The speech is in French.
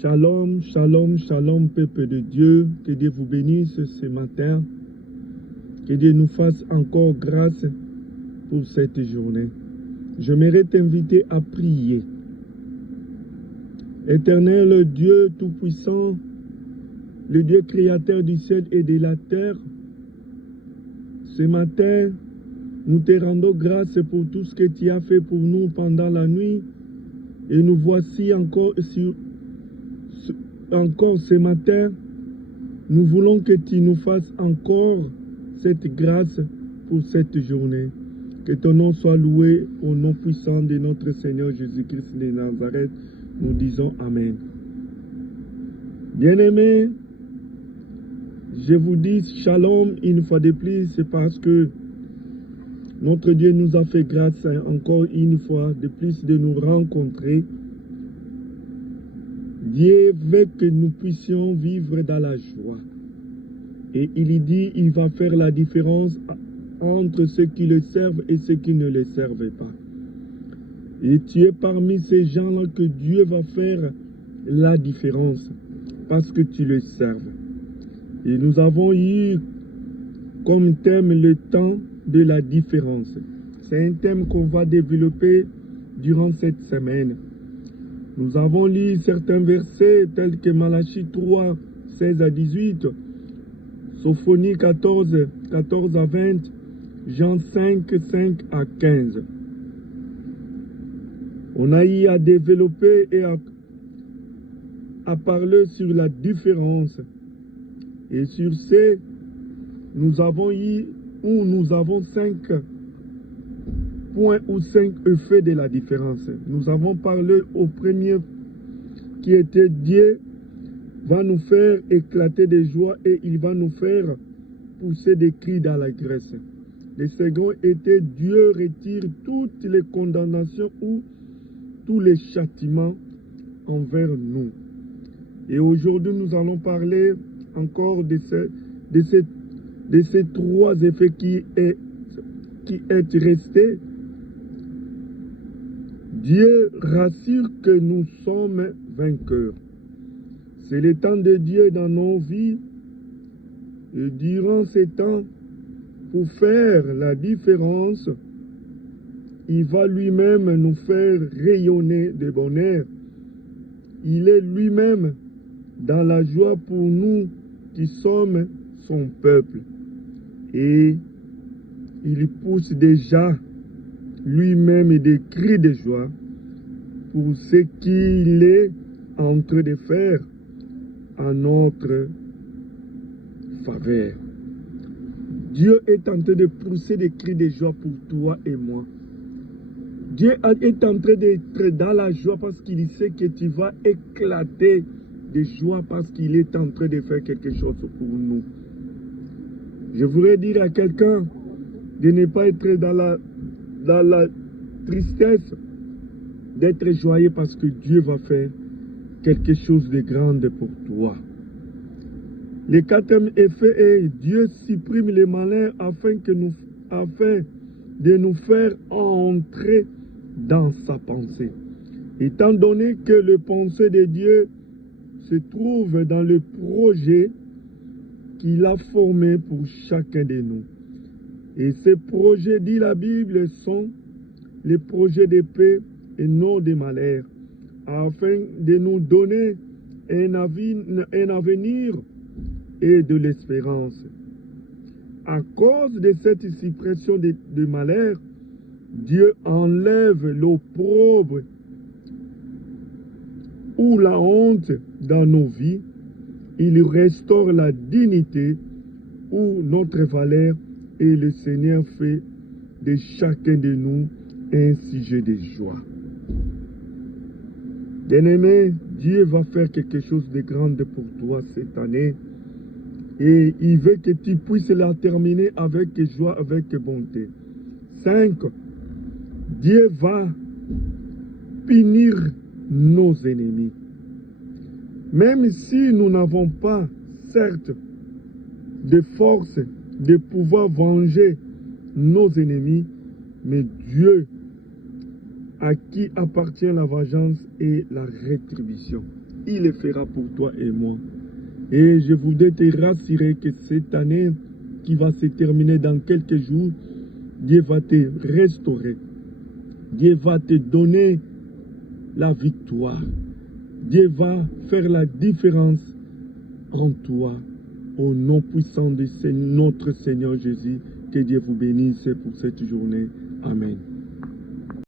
Shalom, shalom, shalom, peuple de Dieu. Que Dieu vous bénisse ce matin. Que Dieu nous fasse encore grâce pour cette journée. J'aimerais t'inviter à prier. Éternel Dieu Tout-Puissant, le Dieu créateur du ciel et de la terre, ce matin, nous te rendons grâce pour tout ce que tu as fait pour nous pendant la nuit. Et nous voici encore ce matin. Nous voulons que tu nous fasses encore cette grâce pour cette journée. Que ton nom soit loué au nom puissant de notre Seigneur Jésus-Christ de Nazareth. Nous disons Amen. Bien-aimés, je vous dis shalom une fois de plus, c'est parce que notre Dieu nous a fait grâce encore une fois de plus de nous rencontrer. Dieu veut que nous puissions vivre dans la joie. Et il dit, il va faire la différence entre ceux qui le servent et ceux qui ne le servent pas. Et tu es parmi ces gens-là que Dieu va faire la différence parce que tu le serves. Et nous avons eu comme thème le temps de la différence. C'est un thème qu'on va développer durant cette semaine. Nous avons lu certains versets tels que Malachie 3, 16 à 18, Sophonie 14, 14 à 20, Jean 5, 5 à 15. On a eu à développer et à parler sur la différence. Et sur ces, nous avons 5 points ou 5 effets de la différence. Nous avons parlé au premier qui était Dieu va nous faire éclater de joie et il va nous faire pousser des cris dans la graisse. Le second était Dieu retire toutes les condamnations ou tous les châtiments envers nous. Et aujourd'hui, nous allons parler encore de ces 3 effets qui est resté. Dieu rassure que nous sommes vainqueurs. C'est le temps de Dieu dans nos vies. Et durant ces temps, pour faire la différence, il va lui-même nous faire rayonner de bonheur. Il est lui-même dans la joie pour nous qui sommes son peuple. Et il pousse déjà lui-même des cris de joie pour ce qu'il est en train de faire en notre faveur. Dieu est en train de pousser des cris de joie pour toi et moi. Dieu est en train d'être dans la joie parce qu'il sait que tu vas éclater de joie parce qu'il est en train de faire quelque chose pour nous. Je voudrais dire à quelqu'un de ne pas être dans la tristesse, d'être joyeux parce que Dieu va faire quelque chose de grand pour toi. Le 4e effet est Dieu supprime les malheurs afin de nous faire entrer dans sa pensée. Étant donné que le pensée de Dieu se trouve dans le projet qu'il a formé pour chacun de nous. Et ces projets, dit la Bible, sont les projets de paix et non de malheur, afin de nous donner un avenir et de l'espérance. À cause de cette suppression de malheur, Dieu enlève l'opprobre ou la honte dans nos vies. Il restaure la dignité ou notre valeur et le Seigneur fait de chacun de nous un sujet de joie. Bien-aimé, Dieu va faire quelque chose de grand pour toi cette année. Et il veut que tu puisses la terminer avec joie, avec bonté. 5. Dieu va punir nos ennemis. Même si nous n'avons pas, certes, de force de pouvoir venger nos ennemis, mais Dieu à qui appartient la vengeance et la rétribution. il le fera pour toi et moi. Et je voudrais te rassurer que cette année qui va se terminer dans quelques jours, Dieu va te restaurer. Dieu va te donner la victoire. Dieu va faire la différence en toi. Au nom puissant de notre Seigneur Jésus, que Dieu vous bénisse pour cette journée. Amen.